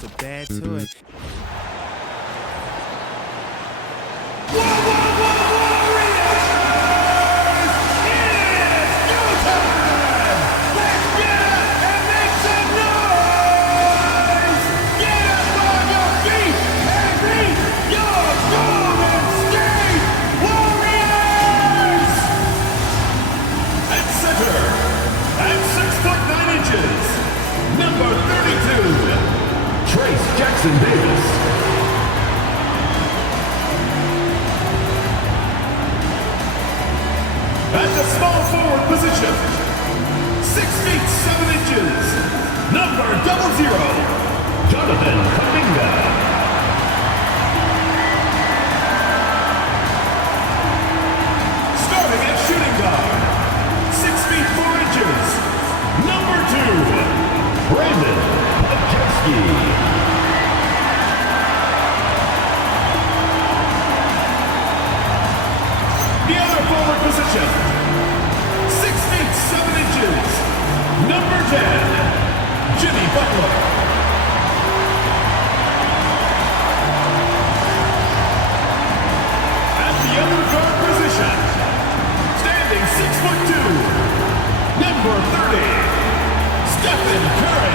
so bad to it. Jayson Davis. At the small forward position, 6 feet 7 inches, number 00, Jonathan Kuminga. Starting at shooting guard, 6 feet 4 inches, number 2, Brandon Podjeski. Forward position, 6 feet 7 inches, number 10, Jimmy Butler. At the other guard position, standing 6'2", number 30, Stephen Curry.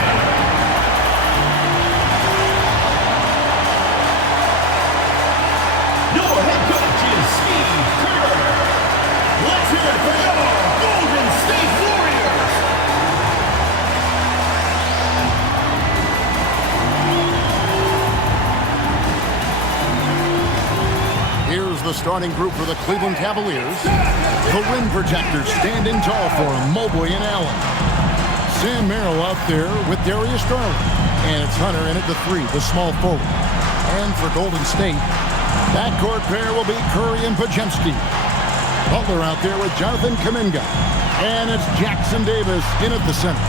Your head coach is Steve Kerr. Let's hear it for your Golden State Warriors! Here's the starting group for the Cleveland Cavaliers. The rim projectors standing tall for them, Mobley and Allen. Sam Merrill out there with Darius Garland. And it's Hunter in at the 3, the small forward. And for Golden State, backcourt pair will be Curry and Podjeski. Butler out there with Jonathan Kuminga. And it's Jayson Davis in at the center.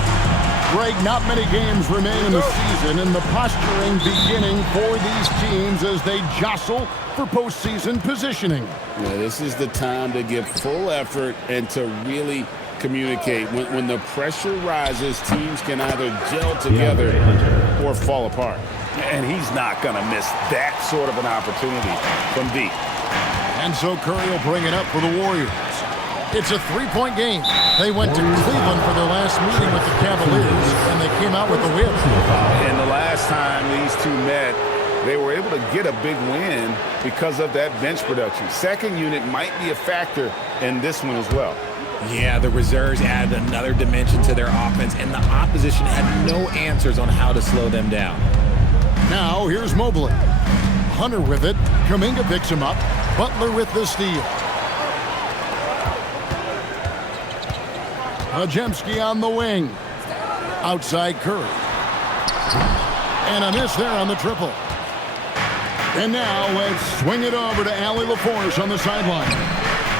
Greg, not many games remain in the season, and the posturing beginning for these teams as they jostle for postseason positioning. Yeah, this is the time to give full effort and to really communicate. When the pressure rises, teams can either gel together or fall apart. And he's not going to miss that sort of an opportunity from deep. And so Curry will bring it up for the Warriors. It's a 3-point game. They went to Cleveland for their last meeting with the Cavaliers, and they came out with the win. And the last time these two met, they were able to get a big win because of that bench production. Second unit might be a factor in this one as well. Yeah, the reserves added another dimension to their offense, and the opposition had no answers on how to slow them down. Now, here's Mobley. Hunter with it. Kuminga picks him up. Butler with the steal. Podjeski on the wing. Outside Curry. And a miss there on the triple. And now let's swing it over to Allie LaForce on the sideline.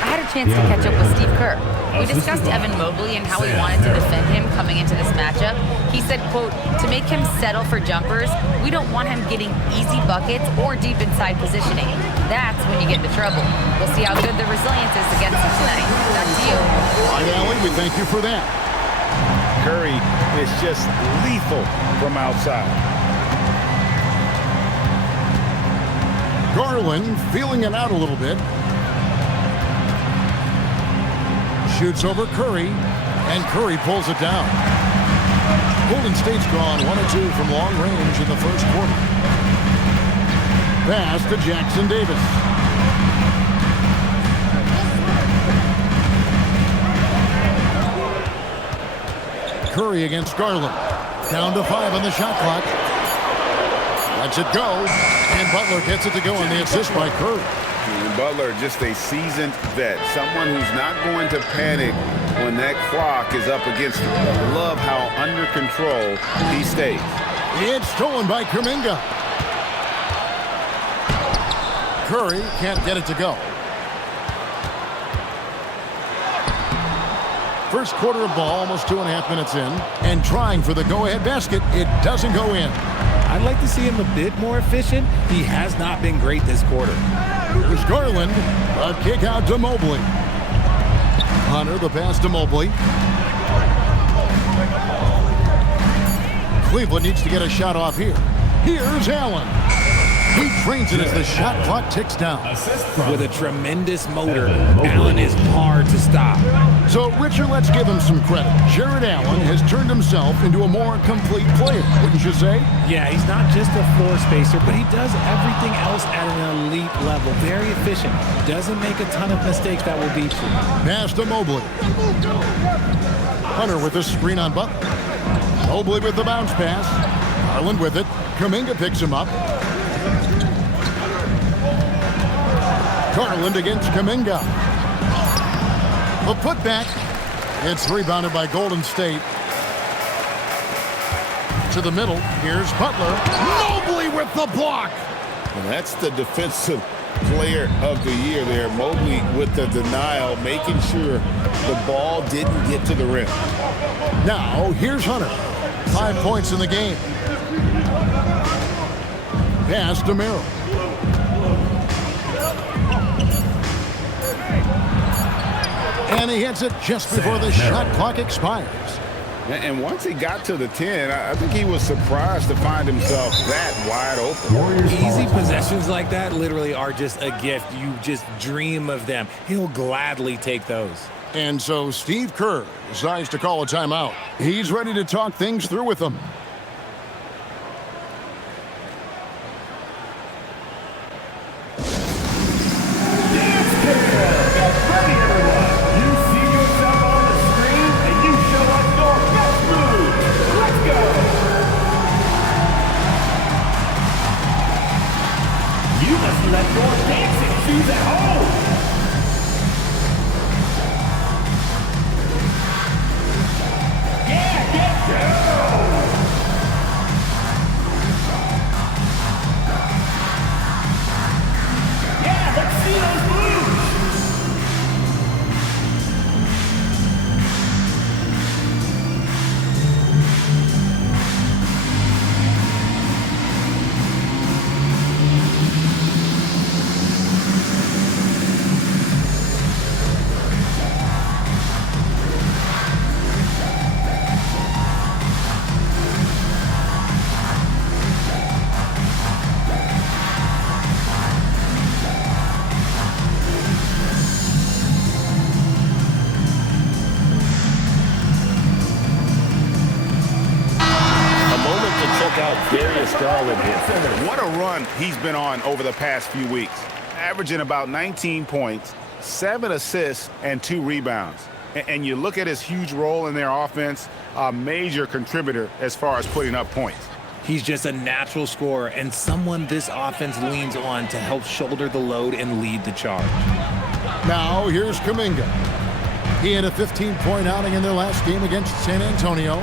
I had a chance to catch up with Steve Kerr. We discussed Evan Mobley and how we wanted to defend him coming into this matchup. He said, quote, to make him settle for jumpers, we don't want him getting easy buckets or deep inside positioning. That's when you get into trouble. We'll see how good the resilience is against him tonight. Back to you. All right, Allie, we thank you for that. Curry is just lethal from outside. Garland feeling it out a little bit. Shoots over Curry, and Curry pulls it down. Golden State's gone 1 of 2 from long range in the first quarter. Pass to Jayson Davis. Curry against Garland. Down to 5 on the shot clock. Lets it go, and Butler gets it to go on the assist by Curry. And Butler, just a seasoned vet, someone who's not going to panic when that clock is up against him. Love how under control he stays. It's stolen by Kuminga. Curry can't get it to go. First quarter of ball, almost 2.5 minutes in, and trying for the go-ahead basket. It doesn't go in. I'd like to see him a bit more efficient. He has not been great this quarter. Here's Garland. A kick out to Mobley. Hunter, the pass to Mobley. Cleveland needs to get a shot off here. Here's Allen. He trains it as the shot clock ticks down. With a tremendous motor, Allen is hard to stop. So, Richard, let's give him some credit. Jared Allen has turned himself into a more complete player, wouldn't you say? Yeah, he's not just a floor spacer, but he does everything else at an elite level. Very efficient. Doesn't make a ton of mistakes that will beat you. Pass to Mobley. Hunter with the screen on Butler. Mobley with the bounce pass. Garland with it. Kuminga picks him up. Garland against Kuminga. The putback. It's rebounded by Golden State. To the middle. Here's Butler. Mobley with the block. And that's the defensive player of the year there. Mobley with the denial, making sure the ball didn't get to the rim. Now, here's Hunter. 5 points in the game. Pass to Merrill. And he hits it just before the shot clock expires. And once he got to the 10, I think he was surprised to find himself that wide open. Easy possessions like that literally are just a gift. You just dream of them. He'll gladly take those. And so Steve Kerr decides to call a timeout. He's ready to talk things through with them. What a run he's been on over the past few weeks. Averaging about 19 points, 7 assists, and 2 rebounds. And you look at his huge role in their offense, a major contributor as far as putting up points. He's just a natural scorer and someone this offense leans on to help shoulder the load and lead the charge. Now here's Kuminga. He had a 15-point outing in their last game against San Antonio.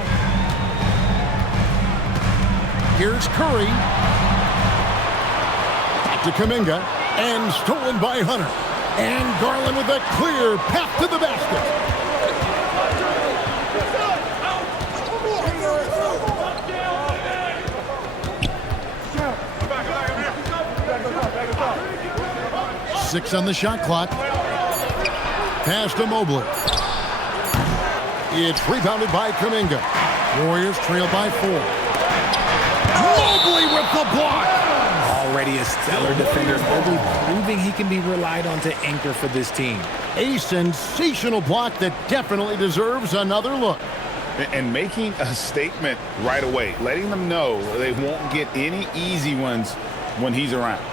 Here's Curry. Back to Kuminga. And stolen by Hunter. And Garland with a clear path to the basket. Six on the shot clock. Pass to Mobley. It's rebounded by Kuminga. Warriors trail by 4. Mobley with the block. Already a stellar defender, Mobley proving he can be relied on to anchor for this team. A sensational block that definitely deserves another look. And making a statement right away, letting them know they won't get any easy ones when he's around.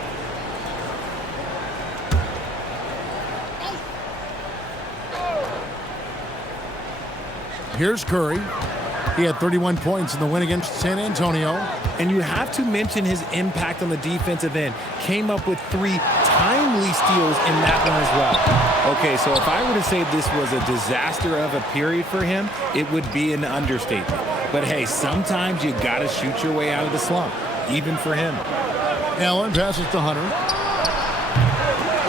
Here's Curry. He had 31 points in the win against San Antonio. And you have to mention his impact on the defensive end. Came up with 3 timely steals in that one as well. Okay, so if I were to say this was a disaster of a period for him, it would be an understatement. But hey, sometimes you gotta shoot your way out of the slump, even for him. Allen passes to Hunter.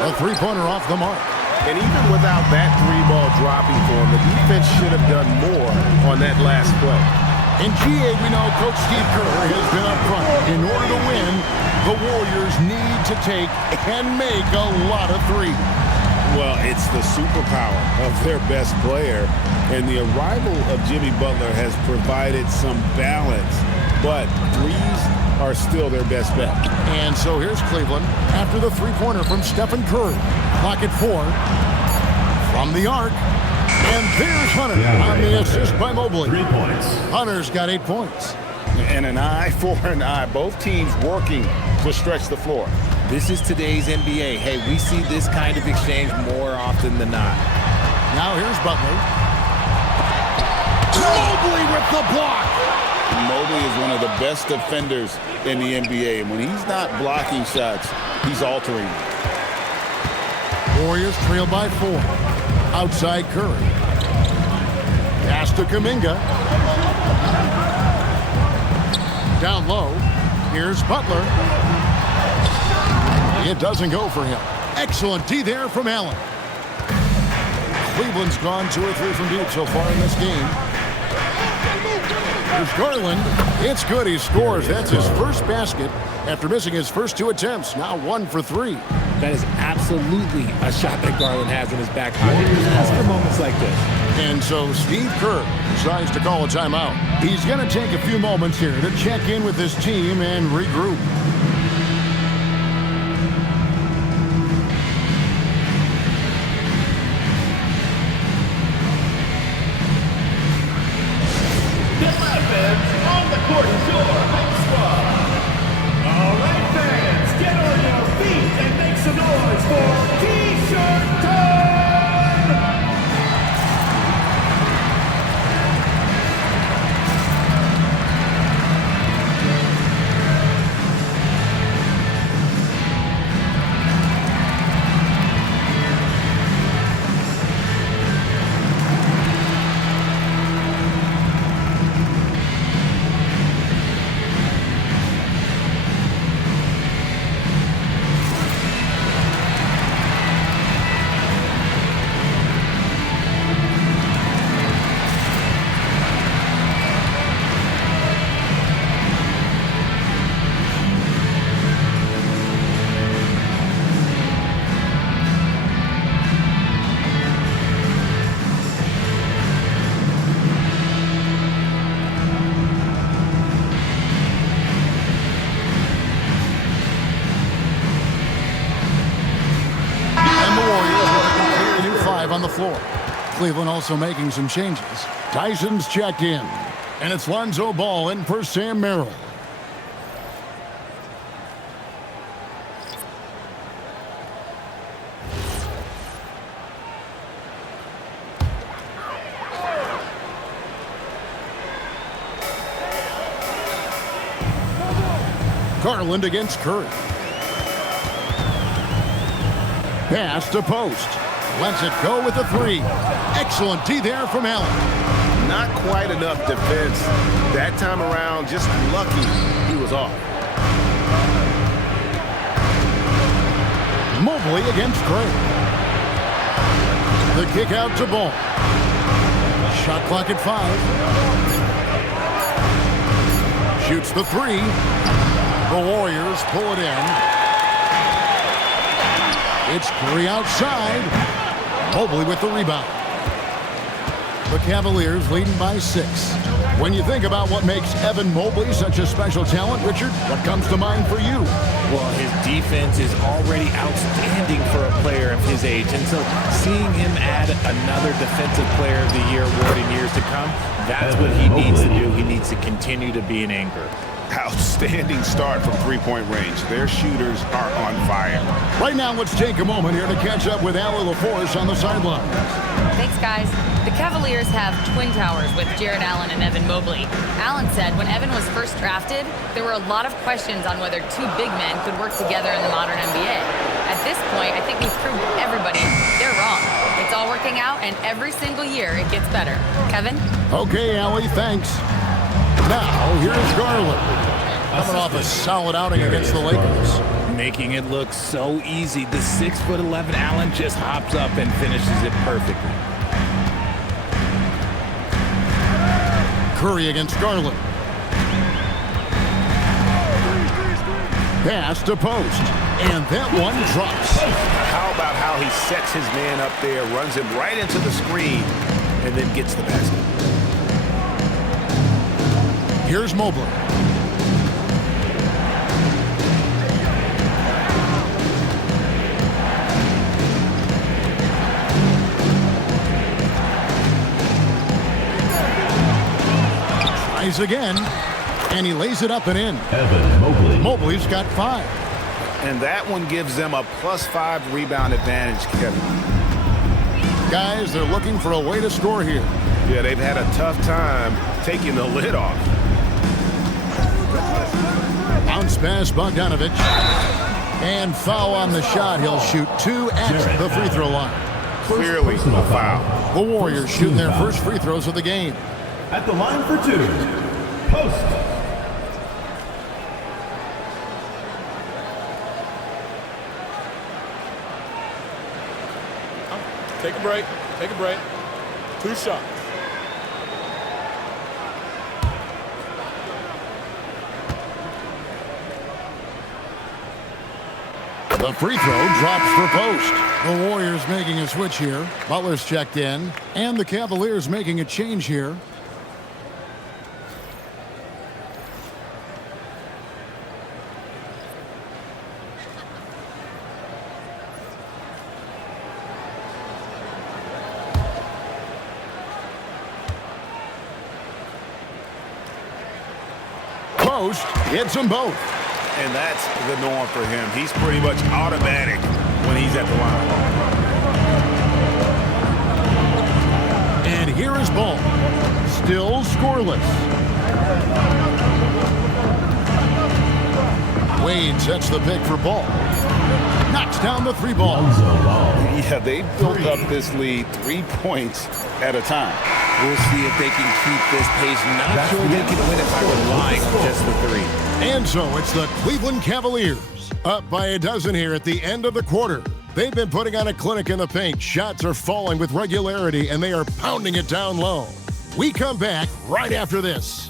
A three-pointer off the mark. And even without that 3-ball dropping for him, the defense should have done more on that last play. In GA, we know Coach Steve Kerr has been up front. In order to win, the Warriors need to take and make a lot of threes. Well, it's the superpower of their best player, and the arrival of Jimmy Butler has provided some balance, but threes are still their best bet. And so here's Cleveland after the three-pointer from Stephen Curry. Clock at 4. From the arc. And there's Hunter on the assist by Mobley. 3 points. Hunter's got 8 points. And an eye for an eye. Both teams working to stretch the floor. This is today's NBA. Hey, we see this kind of exchange more often than not. Now here's Butler. Mobley with the block. Mobley is one of the best defenders in the NBA. And when he's not blocking shots, he's altering. Warriors trail by 4. Outside Curry. Pass to Kuminga. Down low. Here's Butler. It doesn't go for him. Excellent D there from Allen. Cleveland's gone 2 or 3 from deep so far in this game. Here's Garland. It's good. He scores. That's his first basket after missing his first 2 attempts. Now 1 for 3. That is absolutely a shot that Garland has in his back pocket. Just for moments like this. And so Steve Kerr decides to call a timeout. He's going to take a few moments here to check in with his team and regroup. On the court is your home squad. All right, fans, get on your feet and make some noise for T-shirt time! On the floor. Cleveland also making some changes. Tyson's checked in. And it's Lonzo Ball in for Sam Merrill. Garland against Curry. Pass to post. Lets it go with the 3. Excellent D there from Allen. Not quite enough defense. That time around, just lucky he was off. Mobley against Gray. The kick out to Ball. Shot clock at 5. Shoots the 3. The Warriors pull it in. It's Curry outside. Mobley with the rebound. The Cavaliers leading by 6. When you think about what makes Evan Mobley such a special talent, Richard, what comes to mind for you? Well, his defense is already outstanding for a player of his age. And so seeing him add another Defensive Player of the Year award in years to come, that's what he needs to do. He needs to continue to be an anchor. Outstanding start from three-point range. Their shooters are on fire. Right now, let's take a moment here to catch up with Allie LaForce on the sideline. Thanks, guys. The Cavaliers have twin towers with Jared Allen and Evan Mobley. Allen said when Evan was first drafted, there were a lot of questions on whether 2 big men could work together in the modern NBA. At this point, I think we've proved everybody they're wrong. It's all working out, and every single year it gets better. Kevin? Okay, Allie, thanks. Now, here's Garland. Coming off a solid outing against the Lakers. Making it look so easy. The 6'11" Allen just hops up and finishes it perfectly. Curry against Garland. Pass to post. And that one drops. How about how he sets his man up there, runs him right into the screen, and then gets the basket. Here's Mobley. Tries again, and he lays it up and in. Evan Mobley. Mobley's got 5. And that one gives them a +5 rebound advantage, Kevin. Guys, they're looking for a way to score here. Yeah, they've had a tough time taking the lid off. Bounce pass, Bogdanovich. And foul on the shot. He'll shoot 2 at the free throw line. Clearly a foul. The Warriors shooting their first free throws of the game. At the line for 2. Post. Take a break. Take a break. 2 shots. The free throw drops for post. The Warriors making a switch here. Butler's checked in. And the Cavaliers making a change here. Post hits them both. And that's the norm for him. He's pretty much automatic when he's at the line. And here is Ball. Still scoreless. Wade sets the pick for Ball. Knocks down the 3 ball. Yeah, they built up this lead 3 points at a time. We'll see if they can keep this pace. Not sure they can win it by relying on just the 3. And so it's the Cleveland Cavaliers up by a dozen here at the end of the quarter. They've been putting on a clinic in the paint. Shots are falling with regularity, and they are pounding it down low. We come back right after this.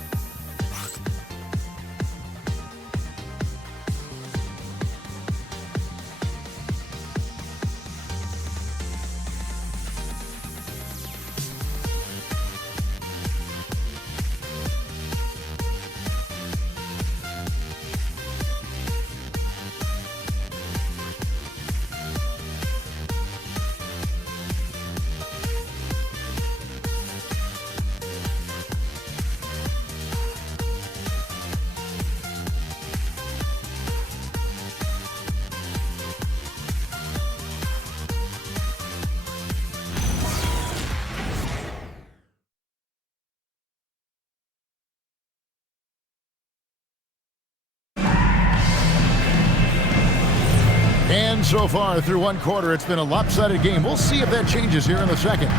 And so far through one quarter, it's been a lopsided game. We'll see if that changes here in a second.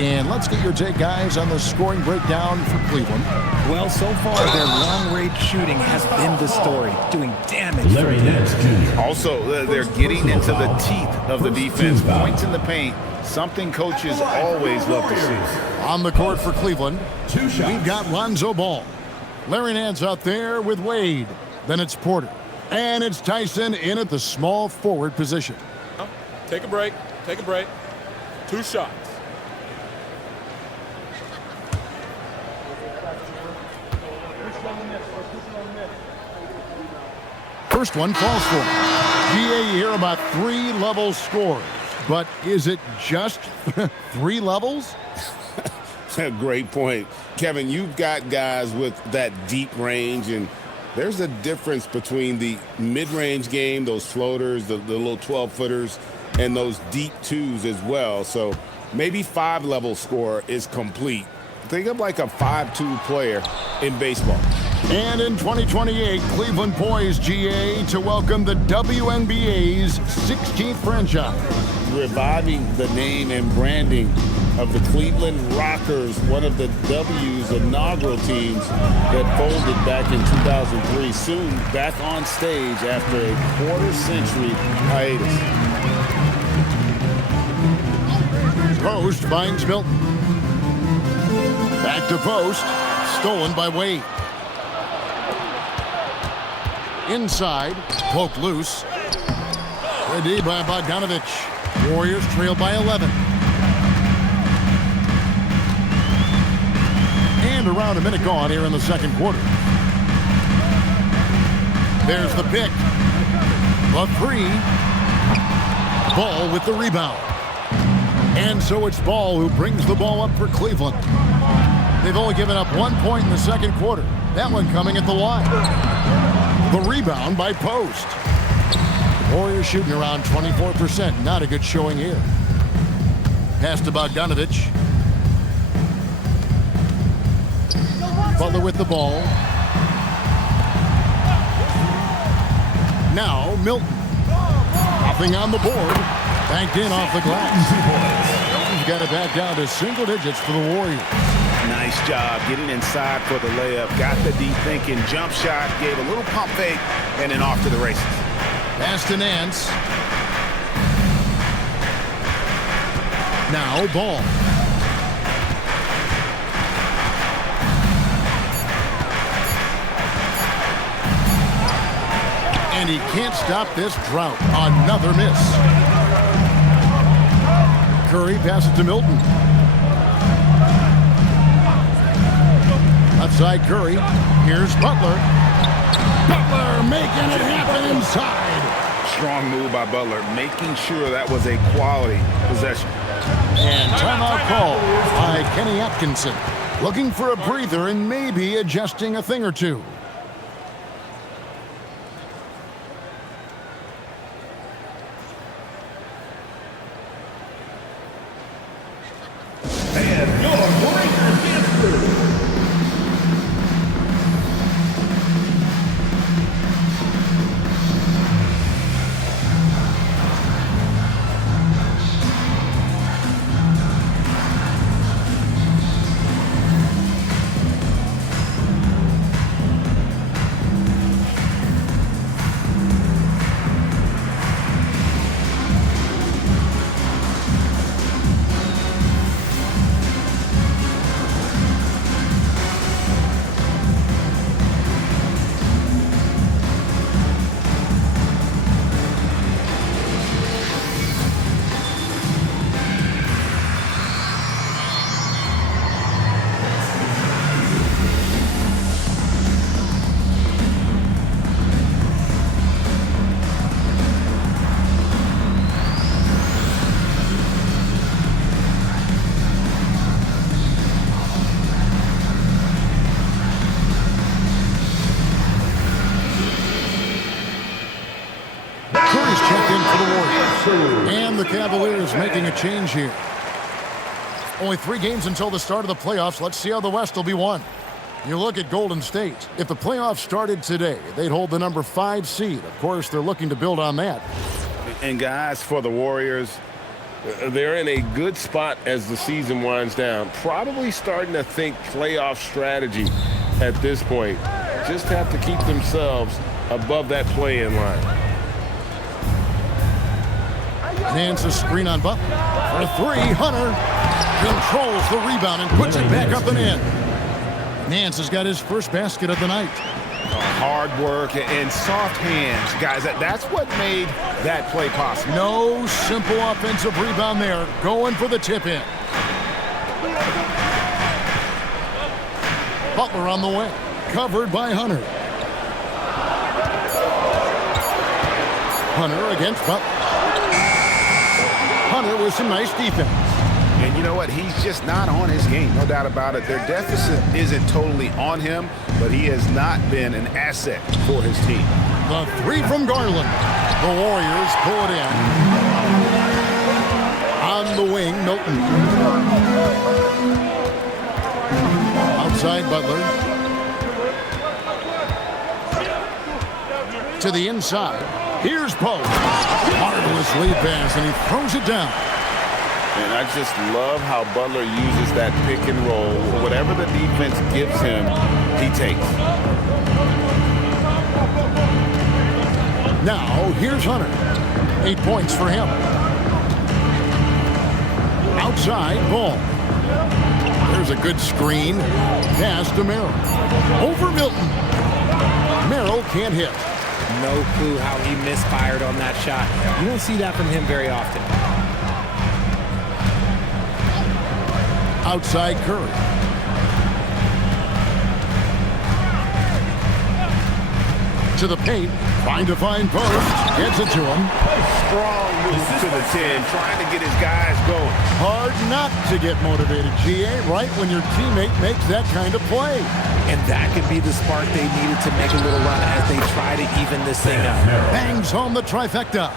And let's get your take, guys, on the scoring breakdown for Cleveland. Well, so far, their long-range shooting has been the story, doing damage. Larry Nance Jr. Also, they're getting into the teeth of the defense. Points in the paint, something coaches always love to see. On the court for Cleveland, 2 shots. we've got Lonzo Ball. Larry Nance out there with Wade. Then it's Porter. And it's Tyson in at the small forward position. Take a break. Take a break. 2 shots. First one falls for him. GA, you hear about 3 level scores. But is it just 3 levels? Great point. Kevin, you've got guys with that deep range, and there's a difference between the mid-range game, those floaters, the little 12-footers, and those deep 2s as well. So maybe 5-level score is complete. Think of like a 5-2 player in baseball. And in 2028, Cleveland poised, GA, to welcome the WNBA's 16th franchise. Reviving the name and branding of the Cleveland Rockers, one of the W's inaugural teams that folded back in 2003, soon back on stage after a quarter-century hiatus. Post finds Milton. Back to post, stolen by Wade. Inside, poked loose. Ready by Bogdanovich. Warriors trail by 11. And around a minute gone here in the second quarter. There's the pick. The 3. Ball with the rebound. And so it's Ball who brings the ball up for Cleveland. They've only given up 1 point in the second quarter. That one coming at the line. The rebound by Post. Warriors shooting around 24%. Not a good showing here. Pass to Bogdanovich. Butler with the ball. Now Milton. Nothing on the board. Banked in off the glass. Milton's got it back down to single digits for the Warriors. Nice job getting inside for the layup. Got the deep thinking jump shot. Gave a little pump fake and then off to the races. Pass to Nance. Now Ball. And he can't stop this drought. Another miss. Curry passes to Milton. Outside Curry. Here's Butler. Butler making it happen inside. Strong move by Butler, making sure that was a quality possession. And timeout call by Kenny Atkinson. Looking for a breather and maybe adjusting a thing or two. And your breaker gets through. And the Cavaliers making a change here. Only 3 games until the start of the playoffs. Let's see how the West will be won. You look at Golden State. If the playoffs started today, they'd hold the number 5 seed. Of course, they're looking to build on that. And guys, for the Warriors, they're in a good spot as the season winds down. Probably starting to think playoff strategy at this point. Just have to keep themselves above that play-in line. Nance's screen on Butler. For 3, Hunter controls the rebound and puts it back up and in. Nance has got his first basket of the night. Hard work and soft hands. Guys, that's what made that play possible. No simple offensive rebound there. Going for the tip-in. Butler on the way. Covered by Hunter. Hunter against Butler. Hunter with some nice defense. And you know what? He's just not on his game, no doubt about it. Their deficit isn't totally on him, but he has not been an asset for his team. The 3 from Garland. The Warriors pull it in. On the wing, Milton. Outside Butler. To the inside. Here's Post. Marvelous lead pass, and he throws it down. And I just love how Butler uses that pick and roll. Whatever the defense gives him, he takes. Now, here's Hunter. 8 points for him. Outside, Ball. There's a good screen. Pass to Merrill. Over Milton. Merrill can't hit. No clue how he misfired on that shot. You don't see that from him very often. Outside Curry. To to the paint. Trying to find post. Gets it to him. Strong move to the 10, trying to get his guys going. Hard not to get motivated, GA, right when your teammate makes that kind of play. And that could be the spark they needed to make a little run as they try to even this thing up. Bangs home the trifecta.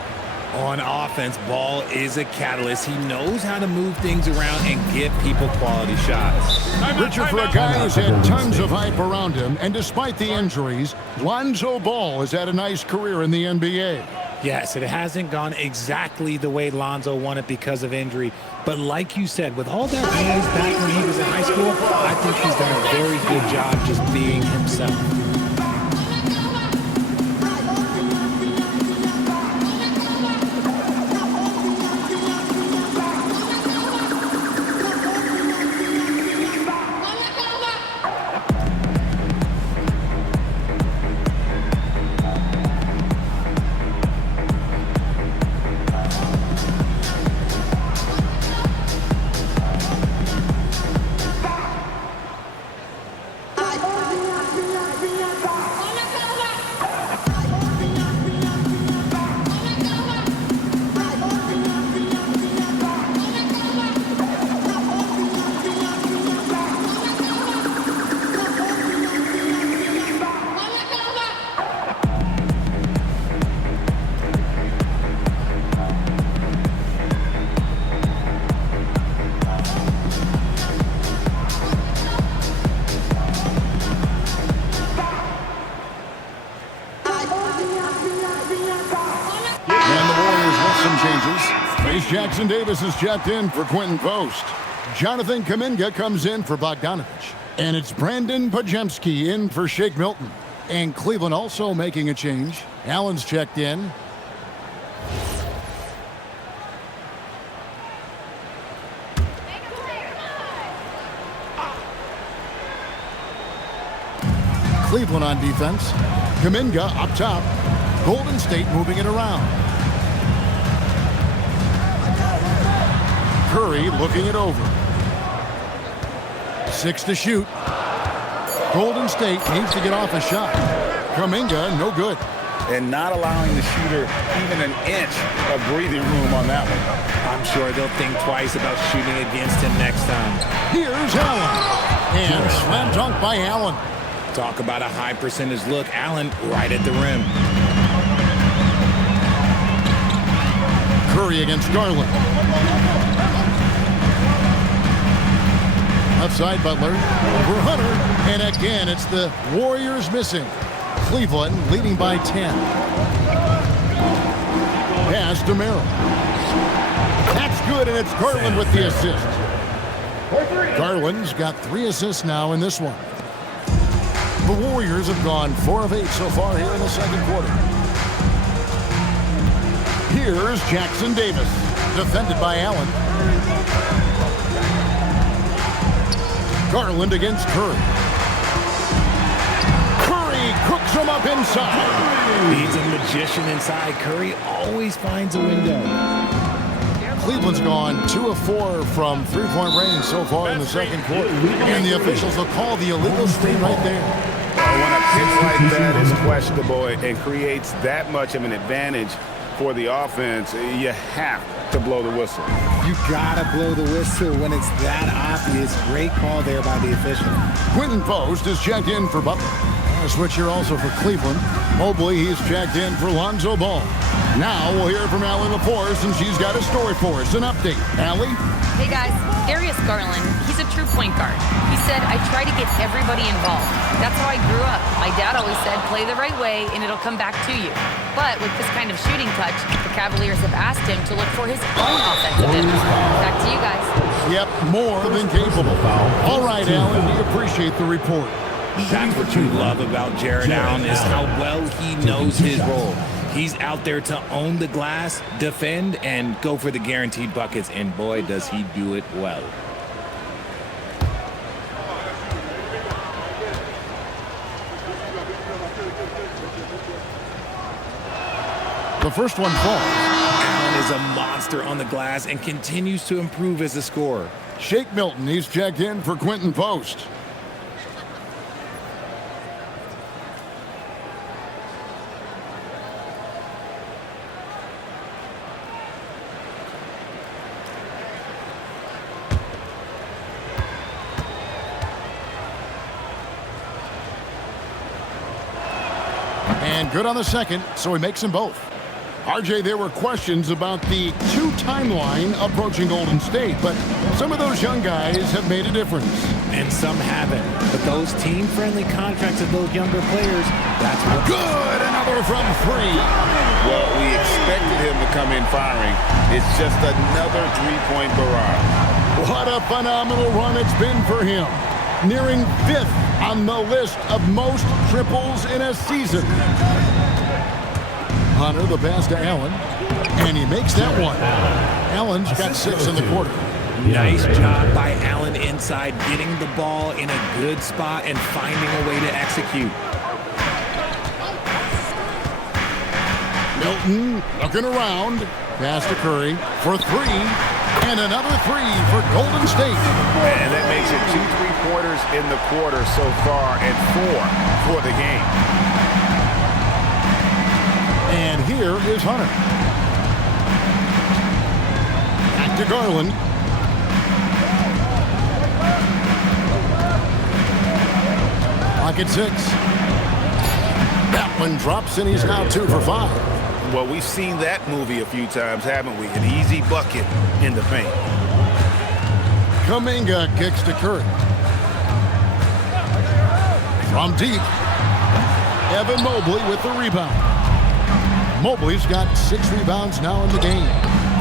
On offense, Ball is a catalyst. He knows how to move things around and give people quality shots. Richard, for a guy who's had tons of hype around him, and despite the injuries, Lonzo Ball has had a nice career in the NBA. Yes, it hasn't gone exactly the way Lonzo wanted because of injury. But like you said, with all that noise back when he was in high school, I think he's done a very good job just being himself. Jackson Davis is checked in for Quentin Post. Jonathan Kuminga comes in for Bogdanovich. And it's Brandon Pajemski in for Shake Milton. And Cleveland also making a change. Allen's checked in. Cleveland on defense. Kuminga up top. Golden State moving it around. Curry looking it over. 6 to shoot. Golden State needs to get off a shot. Kuminga, no good. And not allowing the shooter even an inch of breathing room on that one. I'm sure they'll think twice about shooting against him next time. Here's Allen. And slam dunk by Allen. Talk about a high percentage look. Allen right at the rim. Curry against Garland. Left side, Butler. Over Hunter. And again, it's the Warriors missing. Cleveland leading by 10. Pass to Merrill. That's good, and it's Garland with the assist. Garland's got 3 assists now in this one. The Warriors have gone 4 of 8 so far here in the second quarter. Here's Jackson Davis, defended by Allen. Garland against Curry. Curry cooks him up inside. He's a magician inside. Curry always finds a window. Cleveland's gone 2 of 4 from three-point range so far in the second quarter. And the officials will call the illegal screen right there. When a pitch like that is questionable and creates that much of an advantage for the offense, you have to blow the whistle. You gotta blow the whistle when it's that obvious. Great call there by the official. Quentin Post is checked in for Butler. A switch here also for Cleveland. Mobley, he's checked in for Lonzo Ball. Now we'll hear from Allie LaForce, and she's got a story for us. An update. Allie? Hey guys, Darius Garland, he's a true point guard. He said, I try to get everybody involved. That's how I grew up. My dad always said, play the right way and it'll come back to you. But with this kind of shooting touch, the Cavaliers have asked him to look for his own offensive end. Back to you guys. Yep, more than capable. All right, Allen, we appreciate the report. That's what you love about Jared Allen is how well he knows his role. He's out there to own the glass, defend, and go for the guaranteed buckets, and boy, does he do it well. The first one falls. Allen is a monster on the glass and continues to improve as a scorer. Shake Milton, he's checked in for Quentin Post. And good on the second, so he makes them both. RJ, there were questions about the two timeline approaching Golden State, but some of those young guys have made a difference. And some haven't. But those team-friendly contracts of those younger players, that's what... Good! Another from three. Well, we expected him to come in firing. It's just another three-point barrage. What a phenomenal run it's been for him. Nearing 5th on the list of most triples in a season. Hunter, the pass to Allen, and he makes that one. Allen's got 6 in the quarter. Nice job by Allen inside, getting the ball in a good spot and finding a way to execute. Milton looking around. Pass to Curry for 3, and another 3 for Golden State. And that makes it 2 3-pointers in the quarter so far and 4 for the game. And here is Hunter. Back to Garland. Clock at 6. That one drops, and he's now 2 for 5. Well, we've seen that movie a few times, haven't we? An easy bucket in the paint. Kuminga kicks to Curry. From deep. Evan Mobley with the rebound. Mobley's got 6 rebounds now in the game.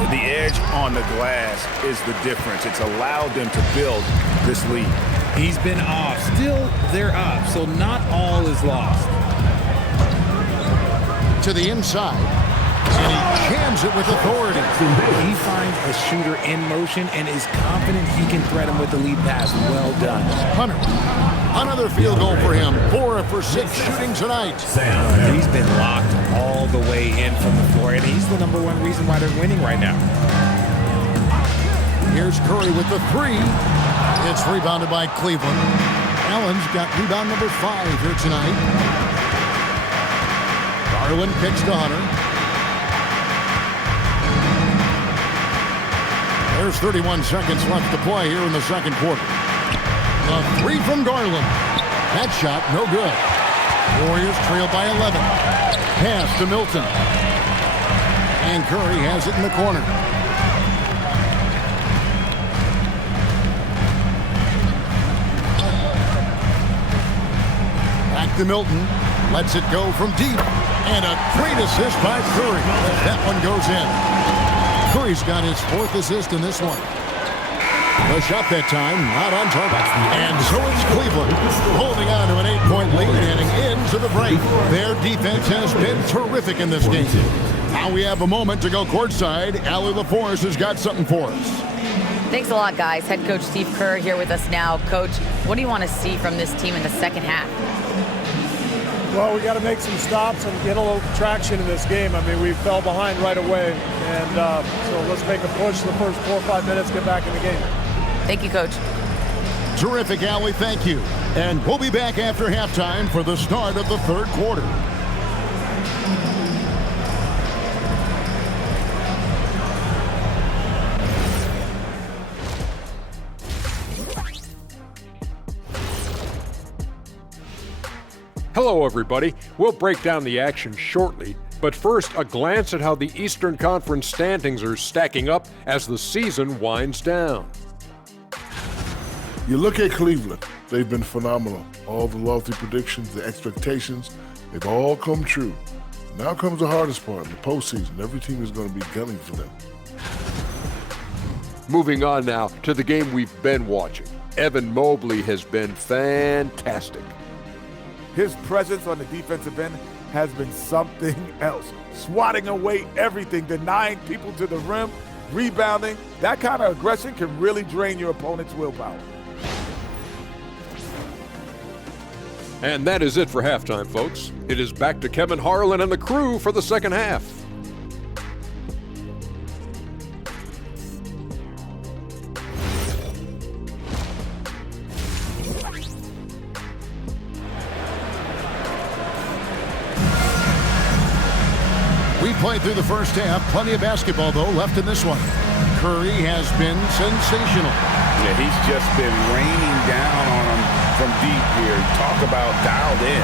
The edge on the glass is the difference. It's allowed them to build this lead. He's been off. Still, they're up, so not all is lost. To the inside, and he jams it with authority. He finds a shooter in motion and is confident he can threat him with the lead pass. Well done. Hunter, another field goal for him. 4 for 6 shooting tonight. He's been locked all the way in from the floor, and he's the #1 reason why they're winning right now. Here's Curry with the 3. It's rebounded by Cleveland. Allen's got rebound number 5 here tonight. Garland kicks to Hunter. There's 31 seconds left to play here in the second quarter. A 3 from Garland. That shot, no good. Warriors trail by 11. Pass to Milton. And Curry has it in the corner. Back to Milton. Lets it go from deep. And a great assist by Curry. That one goes in. Curry's got his 4th assist in this one. The shot that time, not on target. And so it's Cleveland holding on to an 8-point lead heading into the break. Their defense has been terrific in this game. Now we have a moment to go courtside. Allie LaForce has got something for us. Thanks a lot, guys. Head coach Steve Kerr here with us now. Coach, what do you want to see from this team in the second half? Well, we got to make some stops and get a little traction in this game. I mean, we fell behind right away, and so let's make a push the first 4 or 5 minutes, get back in the game. Thank you, Coach. Terrific, Allie. Thank you. And we'll be back after halftime for the start of the third quarter. Hello, everybody. We'll break down the action shortly, but first, a glance at how the Eastern Conference standings are stacking up as the season winds down. You look at Cleveland, they've been phenomenal. All the lofty predictions, the expectations, they've all come true. Now comes the hardest part, the postseason. Every team is going to be gunning for them. Moving on now to the game we've been watching. Evan Mobley has been fantastic. His presence on the defensive end has been something else. Swatting away everything, denying people to the rim, rebounding. That kind of aggression can really drain your opponent's willpower. And that is it for halftime, folks. It is back to Kevin Harlan and the crew for the second half. We played through the first half. Plenty of basketball, though, left in this one. Curry has been sensational. Yeah, he's just been raining down on them from deep here. Talk about dialed in.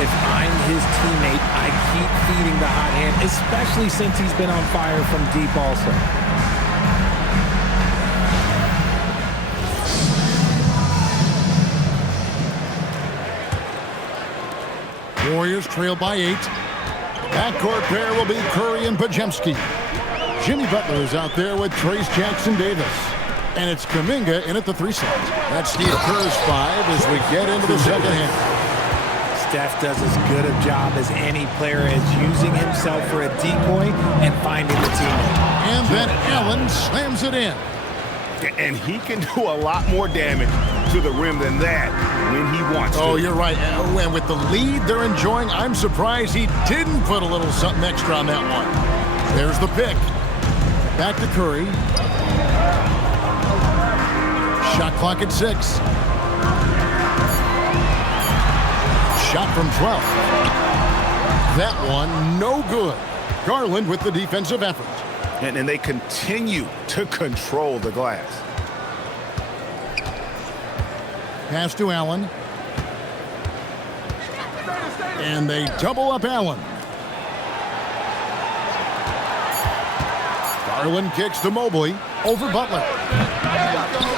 If I'm his teammate, I keep feeding the hot hand, especially since he's been on fire from deep also. Warriors trail by 8. Backcourt pair will be Curry and Podziemski. Jimmy Butler is out there with Trace Jackson-Davis. And it's Kuminga in at the 3 slot. That's Steve Kerr's 5 as we get into the second half. Steph does as good a job as any player as using himself for a decoy and finding the teammate. And then Allen slams it in. And he can do a lot more damage to the rim than that when he wants to. Oh, you're right. And with the lead they're enjoying, I'm surprised he didn't put a little something extra on that one. There's the pick. Back to Curry. Shot clock at 6. Shot from 12. That one, no good. Garland with the defensive effort. And they continue to control the glass. Pass to Allen. And they double up Allen. Garland kicks to Mobley over Butler.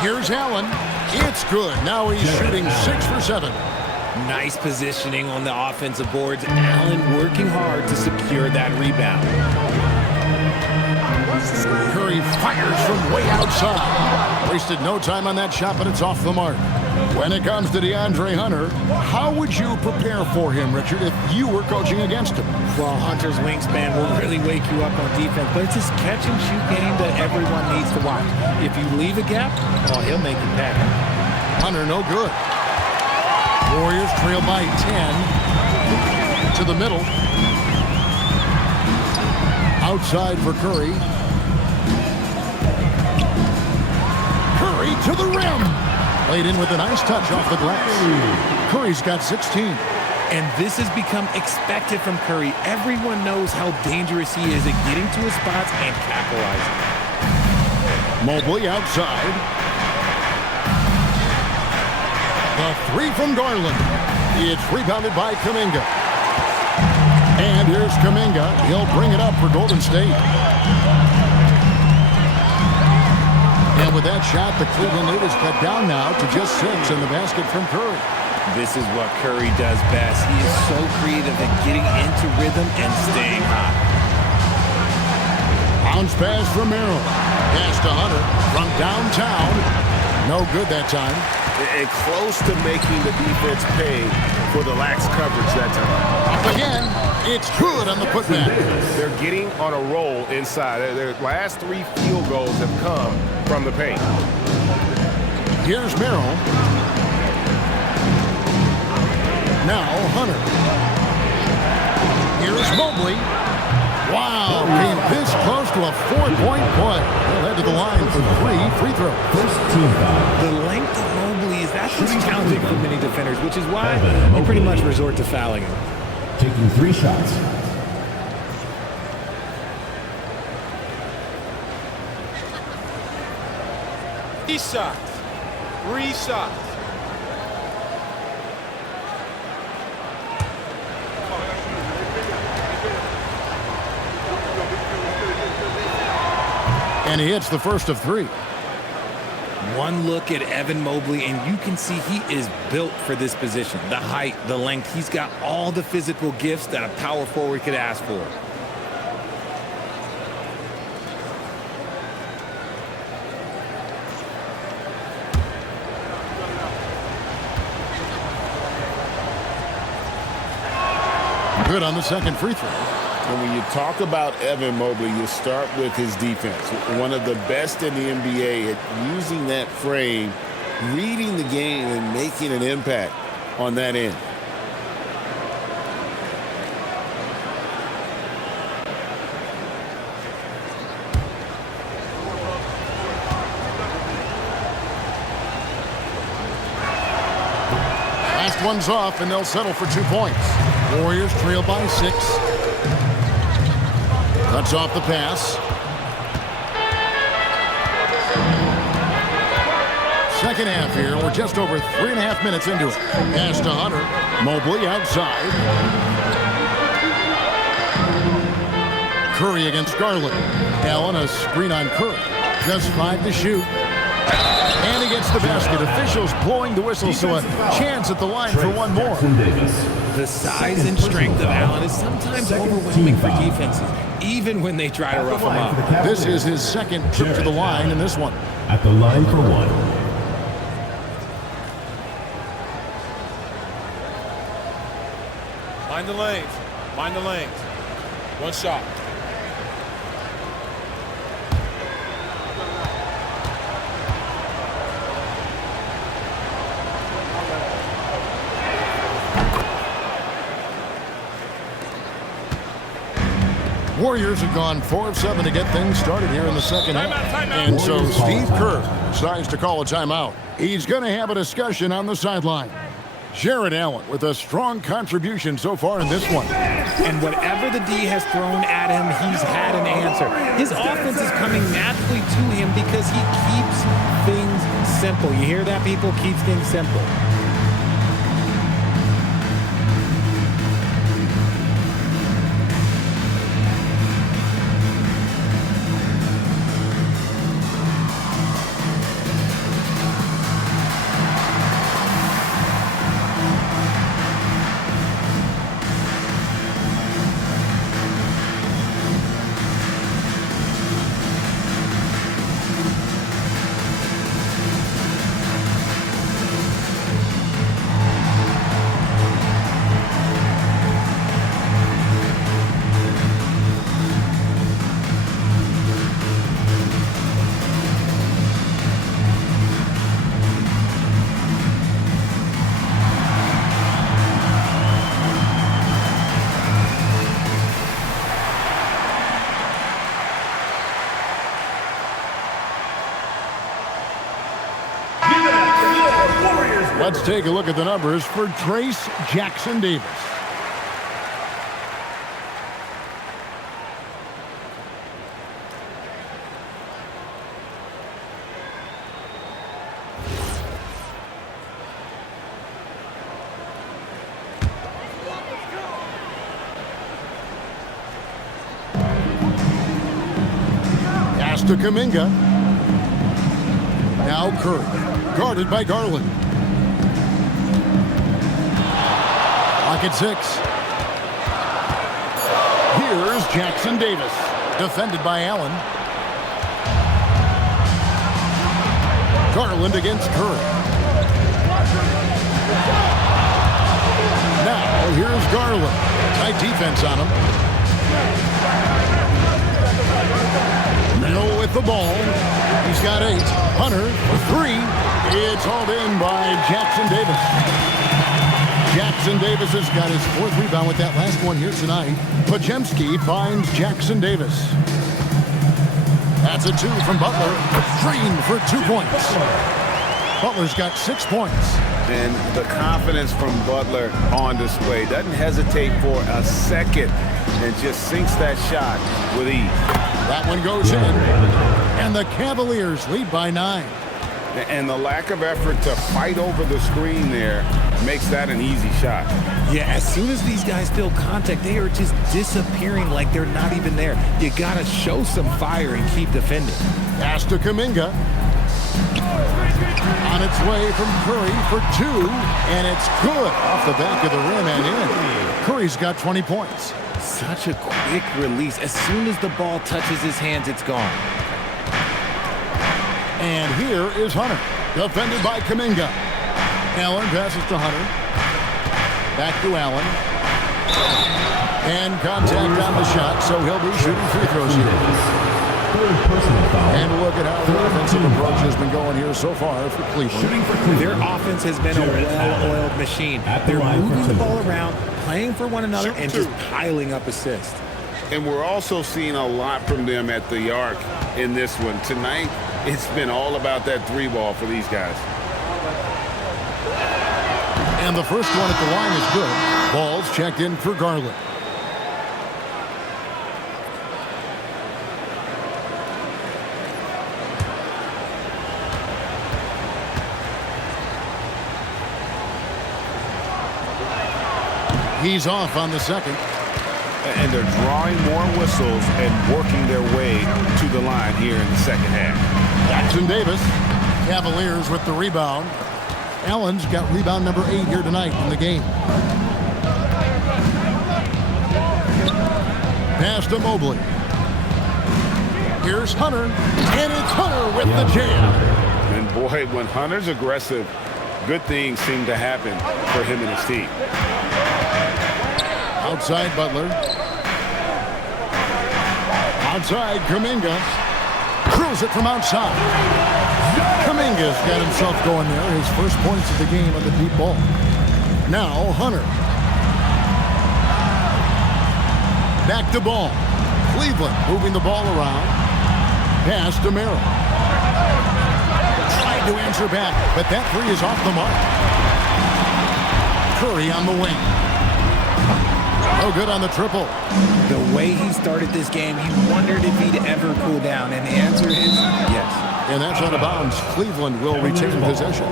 Here's Allen. It's good. Now he's shooting 6 for 7. Nice positioning on the offensive boards. Allen working hard to secure that rebound. Curry fires from way outside. Wasted no time on that shot, but it's off the mark. When it comes to DeAndre Hunter, how would you prepare for him, Richard, if you were coaching against him? Well, Hunter's wingspan will really wake you up on defense, but it's his catch-and-shoot game that everyone needs to watch. If you leave a gap, well, he'll make you pay. Hunter, no good. Warriors trail by 10. To the middle. Outside for Curry. Curry to the rim. Laid in with a nice touch off the glass. Curry's got 16. And this has become expected from Curry. Everyone knows how dangerous he is at getting to his spots and capitalizing. Mobley outside. The 3 from Garland. It's rebounded by Kuminga. And here's Kuminga. He'll bring it up for Golden State. And with that shot, the Cleveland lead is cut down now to just 6 in the basket from Curry. This is what Curry does best. He is so creative at getting into rhythm and staying hot. Bounce pass from Merrill. Pass to Hunter from downtown. No good that time. And close to making the defense pay for the lax coverage that time. Up again. It's good on the putback. They're getting on a roll inside. Their last 3 field goals have come from the paint. Here's Merrill. Now Hunter. Here's Mobley. Wow, came this close to a 4-point play. They'll head to the line for 3 free throws. The length of Mobley is that's what's challenging for many defenders, which is why they pretty much resort to fouling him. Taking 3 shots. Three shots. And he hits the first of 3. One look at Evan Mobley, and you can see he is built for this position. The height, the length, he's got all the physical gifts that a power forward could ask for. Good on the second free throw. And when you talk about Evan Mobley, you start with his defense. One of the best in the NBA at using that frame, reading the game, and making an impact on that end. Last one's off, and they'll settle for 2 points. Warriors trail by 6. Cuts off the pass. second half here. We're just over 3.5 minutes into it. Pass to Hunter. Mobley outside. Curry against Garland. Allen, a screen on Curry. Just 5 to shoot. And he gets the basket. Officials blowing the whistle, so a chance at the line for one more. The size and strength of Allen is sometimes overwhelming for defenses, even when they try to rough him up. This is his second trip to the line in this one. At the line for one. Mind the lanes. Mind the lanes. One shot. Warriors have gone 4 of 7 to get things started here in the second half. And so Steve Kerr decides to call a timeout. He's going to have a discussion on the sideline. Jared Allen with a strong contribution so far in this one. And whatever the D has thrown at him, he's had an answer. His offense is coming naturally to him because he keeps things simple. You hear that, people? Keeps things simple. Let's take a look at the numbers for Trace Jackson Davis. Pass to Kuminga. Now Curry, guarded by Garland. At 6. Here's Jackson Davis, defended by Allen. Garland against Curry. Now here's Garland. Tight defense on him. Middle with the ball. He's got 8. Hunter for 3. It's hauled in by Jackson Davis. Jackson Davis has got his 4th rebound with that last one here tonight. Podziemski finds Jackson Davis. That's a 2 from Butler. Green for 2 points. Butler's got 6 points. And the confidence from Butler on display. Doesn't hesitate for a second and just sinks that shot with ease. That one goes in. And the Cavaliers lead by 9. And the lack of effort to fight over the screen there makes that an easy shot. Yeah, as soon as these guys feel contact, they are just disappearing like they're not even there. You got to show some fire and keep defending. Pass to Kuminga. On its way from Curry for 2, and it's good off the back of the rim and in. Curry's got 20 points. Such a quick release. As soon as the ball touches his hands, it's gone. And here is Hunter, defended by Kuminga. Allen passes to Hunter. Back to Allen. And contact on the shot, so he'll be shooting free throws here. And look at how the offensive approach has been going here so far for Cleveland. Their offense has been a well-oiled machine. They're moving the ball around, playing for one another, and just piling up assists. And we're also seeing a lot from them at the arc in this one. Tonight, it's been all about that 3-ball for these guys. And the first one at the line is good. Ball's checked in for Garland. He's off on the second. And they're drawing more whistles and working their way to the line here in the second half. Jackson Davis. Cavaliers with the rebound. Allen's got rebound number 8 here tonight in the game. Pass to Mobley. Here's Hunter, and it's Hunter with the jam. And boy, when Hunter's aggressive, good things seem to happen for him and his team. Outside Butler. Outside Kuminga. Curls it from outside. Kuminga's got himself going there. His first points of the game on the deep ball. Now Hunter. Back to Ball. Cleveland moving the ball around. Pass to Merrill. Tried to answer back, but that three is off the mark. Curry on the wing. No good on the triple. The way he started this game, you wondered if he'd ever cool down, and the answer is yes. And that's out of bounds. Cleveland will retain possession.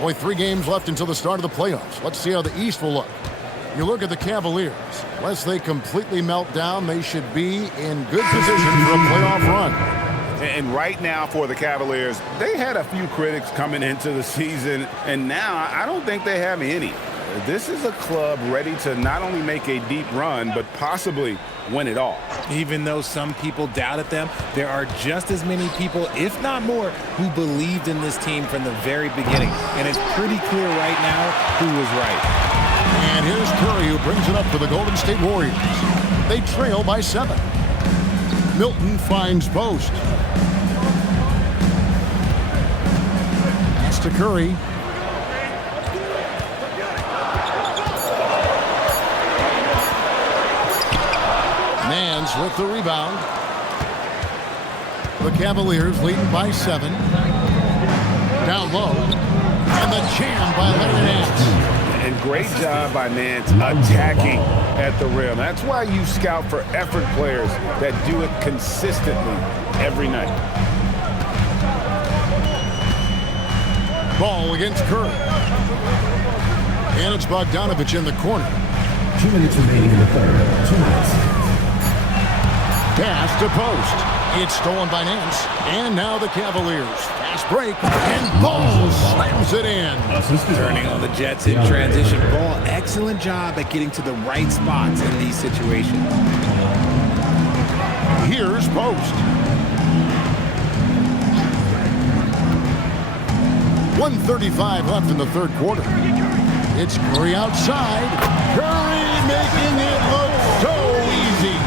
Only 3 games left until the start of the playoffs. Let's see how the East will look. You look at the Cavaliers. Unless they completely melt down, they should be in good position for a playoff run. And right now for the Cavaliers, they had a few critics coming into the season, and now I don't think they have any. This is a club ready to not only make a deep run, but possibly win it all. Even though some people doubted them, there are just as many people, if not more, who believed in this team from the very beginning. And it's pretty clear right now who was right. And here's Curry, who brings it up for the Golden State Warriors. They trail by 7. Milton finds post. Pass to Curry. Nance with the rebound. The Cavaliers leading by 7. Down low. And the jam by Larry Nance. And great job by Nance attacking at the rim. That's why you scout for effort players that do it consistently every night. Ball against Curry. And it's Bogdanovich in the corner. 2 minutes remaining in the third. 2 minutes. Pass to post. It's stolen by Nance. And now the Cavaliers. Fast break. And Ball slams it in. Turning on the Jets in transition. Ball, excellent job at getting to the right spots in these situations. Here's post. 1:35 left in the third quarter. It's Curry outside. Curry making it look so easy.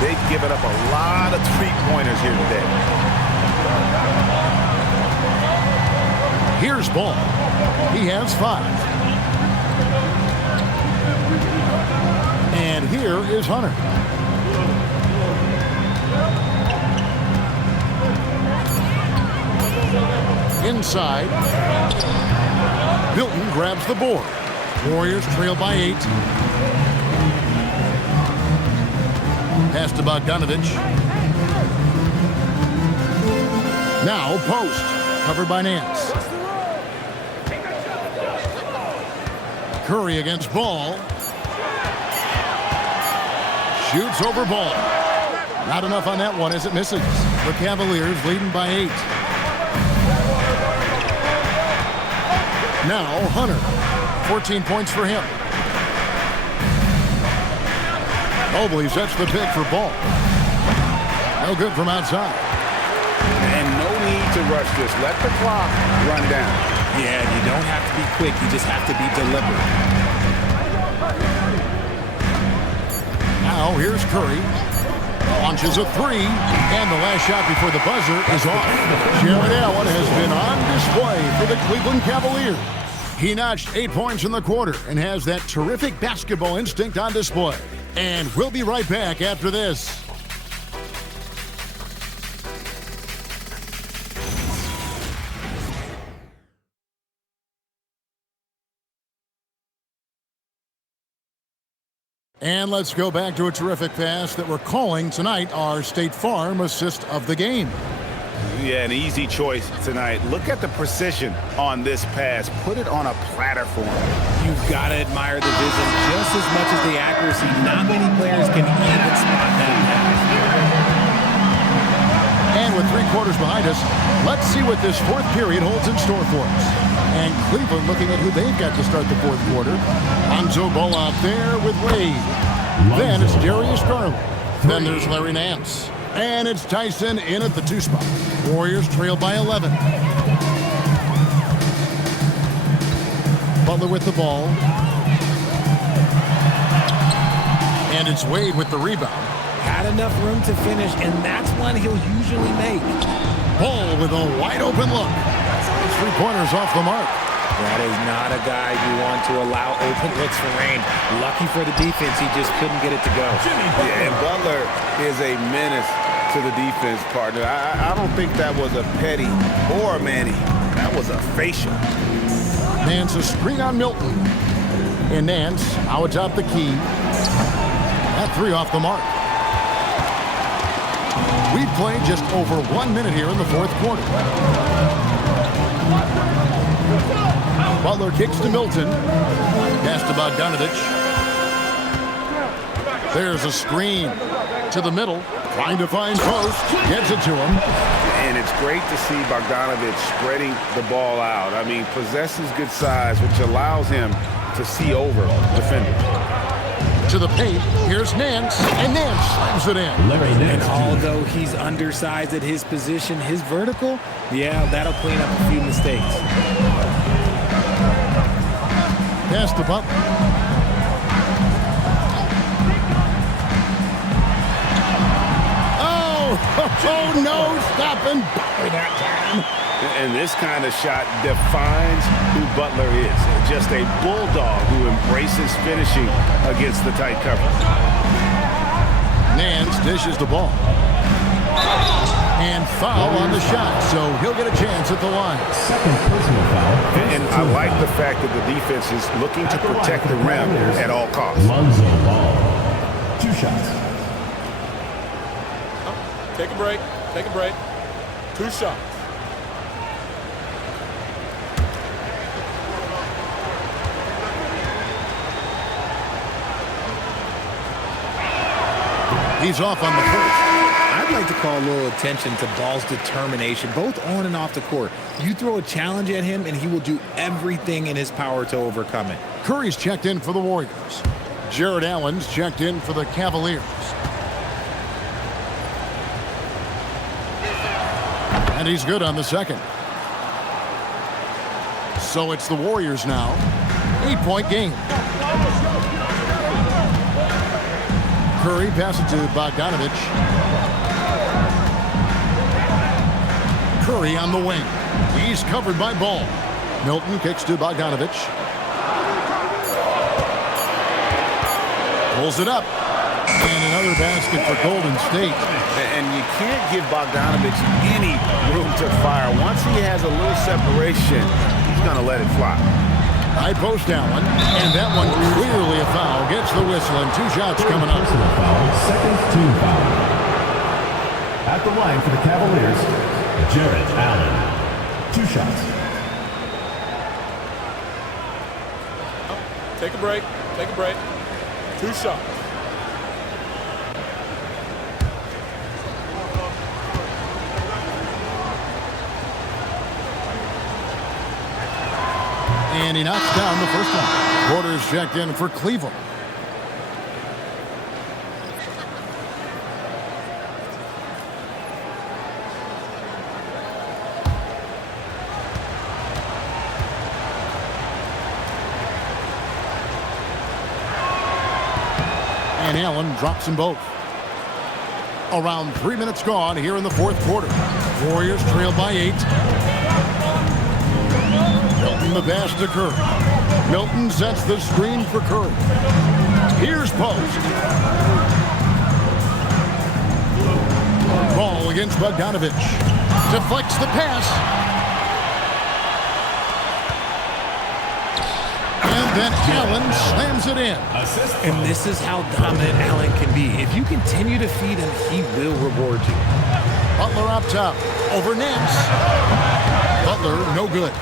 They've given up a lot of three-pointers here today. Here's Ball. He has 5. And here is Hunter. Inside. Milton grabs the board. Warriors trail by 8. Pass to Bogdanovich. Now post. Covered by Nance. Curry against Ball. Shoots over Ball. Not enough on that one as it misses. The Cavaliers leading by 8. Now Hunter. 14 points for him. Mobley sets the pick for Ball. No good from outside. And no need to rush this. Let the clock run down. Yeah, you don't have to be quick. You just have to be deliberate. Now here's Curry. Launches a 3. And the last shot before the buzzer is off. Jared Allen has been on display for the Cleveland Cavaliers. He notched 8 points in the quarter and has that terrific basketball instinct on display. And we'll be right back after this. And let's go back to a terrific pass that we're calling tonight our State Farm assist of the game. Yeah, an easy choice tonight. Look at the precision on this pass. Put it on a platter for him. You've got to admire the vision just as much as the accuracy. Not many players can even spot that pass. And with 3 quarters behind us, let's see what this fourth period holds in store for us. And Cleveland looking at who they've got to start the fourth quarter. Lonzo Ball out there with Wade. Then it's Darius Garland. Then there's Larry Nance. And it's Tyson in at the 2 spot. Warriors trail by 11. Butler with the ball. And it's Wade with the rebound. Had enough room to finish, and that's one he'll usually make. Ball with a wide open look. 3-pointers off the mark. That is not a guy you want to allow open looks for rain. Lucky for the defense, he just couldn't get it to go. Yeah, and Butler is a menace to the defense, partner. I don't think that was a petty or a Manny. That was a facial. Nance a screen on Milton. And Nance out top the key. That 3 off the mark. We've played just over 1 minute here in the fourth quarter. Butler kicks to Milton. Pass to Bogdanovich. There's a screen to the middle. Trying to find post. Gets it to him. And it's great to see Bogdanovich spreading the ball out. I mean, possesses good size, which allows him to see over defenders. To the paint. Here's Nance. And Nance slams it in. And although he's undersized at his position, his vertical, yeah, that'll clean up a few mistakes. Pass to Butler. Oh, no, stopping Butler that time. And this kind of shot defines who Butler is. Just a bulldog who embraces finishing against the tight coverage. Nance dishes the ball. And foul on the shot, so he'll get a chance at the line. Second personal foul. And I like the fact that the defense is looking to protect the rim at all costs. Lonzo Ball. 2 shots. Take a break. Take a break. 2 shots. He's off on the first. I'd like to call a little attention to Ball's determination, both on and off the court. You throw a challenge at him, and he will do everything in his power to overcome it. Curry's checked in for the Warriors. Jared Allen's checked in for the Cavaliers. And he's good on the second. So it's the Warriors now. 8-point game. Curry passes to Bogdanovich. Curry on the wing. He's covered by Ball. Milton kicks to Bogdanovich. Pulls it up. And another basket for Golden State. And you can't give Bogdanovich any room to fire. Once he has a little separation, he's going to let it fly. High post Allen, and that one clearly a foul. Gets the whistle, and 2 shots coming up. Personal foul. Second team foul. At the line for the Cavaliers, Jared Allen. 2 shots. Take a break. Take a break. 2 shots. And he knocks down the first one. Porter's checked in for Cleveland. And Allen drops them both. Around 3 minutes gone here in the fourth quarter. Warriors trail by 8. Milton the pass to Curry. Milton sets the screen for Curry. Here's post. Ball against Bogdanovich. Deflects the pass. And Then Allen slams it in. And this is how dominant Allen can be. If you continue to feed him, he will reward you. Butler up top. Over Nance. Butler, no good.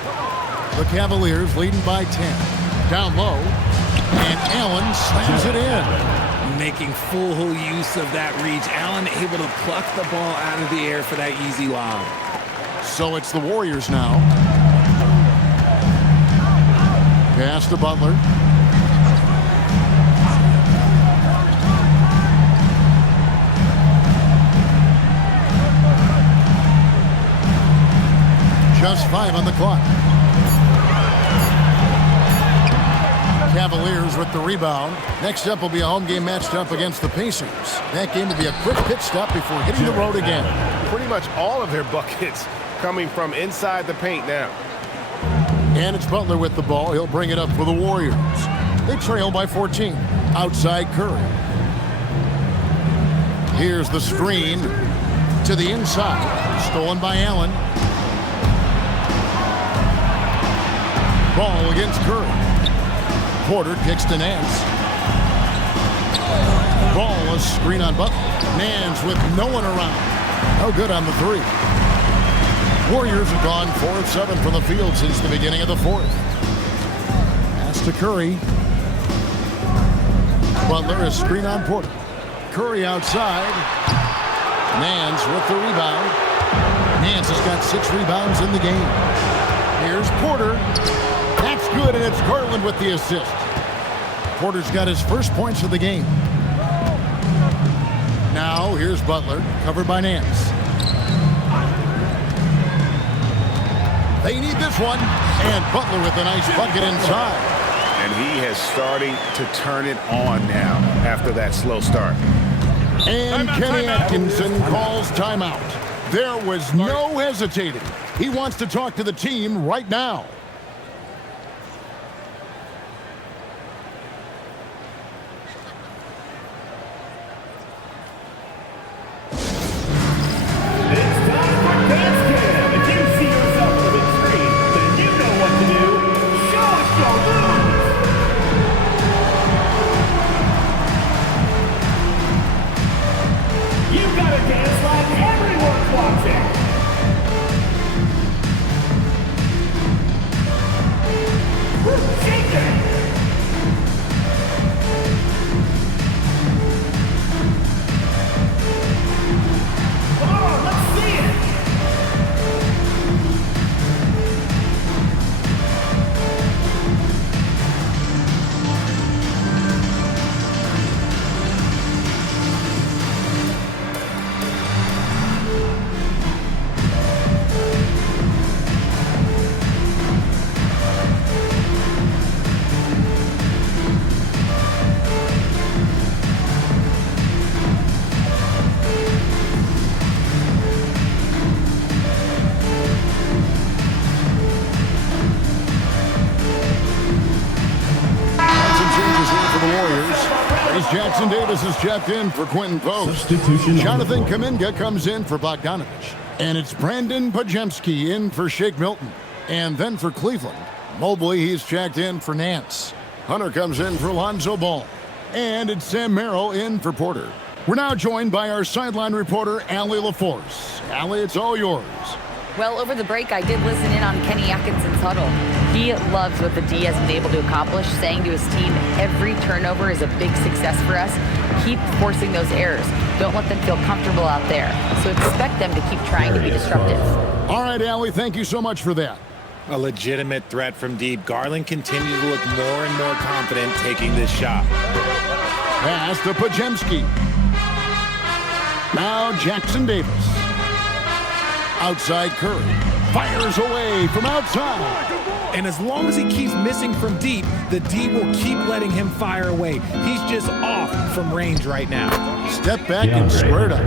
The Cavaliers leading by 10. Down low. And Allen slams it in. Making full use of that reach. Allen able to pluck the ball out of the air for that easy lob. So it's the Warriors now. Pass to Butler. Just 5 on the clock. Cavaliers with the rebound. Next up will be a home game matched up against the Pacers. That game will be a quick pit stop before hitting the road again. Pretty much all of their buckets coming from inside the paint now. And it's Butler with the ball. He'll bring it up for the Warriors. They trail by 14. Outside Curry. Here's the screen to the inside. Stolen by Allen. Ball against Curry. Porter kicks to Nance. Ball, a screen on Butler. Nance with no one around. No good on the three. Warriors have gone 4 of 7 from the field since the beginning of the fourth. Pass to Curry. Butler, a screen on Porter. Curry outside. Nance with the rebound. Nance has got 6 rebounds in the game. Here's Porter. That's good, and it's Garland with the assist. Porter's got his first points of the game. Now, here's Butler, covered by Nance. They need this one, and Butler with a nice bucket inside. And he has starting to turn it on now after that slow start. And Kenny Atkinson calls timeout. There was no hesitating. He wants to talk to the team right now. Jackson Davis is checked in for Quentin Post. Jonathan Kuminga comes in for Bogdanovich. And it's Brandon Pajemski in for Shake Milton. And then for Cleveland, Mobley, he's checked in for Nance. Hunter comes in for Lonzo Ball. And it's Sam Merrill in for Porter. We're now joined by our sideline reporter, Allie LaForce. Allie, it's all yours. Well, over the break, I did listen in on Kenny Atkinson's huddle. He loves what the D has been able to accomplish, saying to his team, every turnover is a big success for us. Keep forcing those errors. Don't let them feel comfortable out there. So expect them to keep trying to be disruptive. All right, Allie, thank you so much for that. A legitimate threat from deep. Garland continues to look more and more confident taking this shot. Pass to Pajemski. Now Jackson Davis. Outside Curry. Fires away from outside. And as long as he keeps missing from deep, the D will keep letting him fire away. He's just off from range right now. Step back and squared up.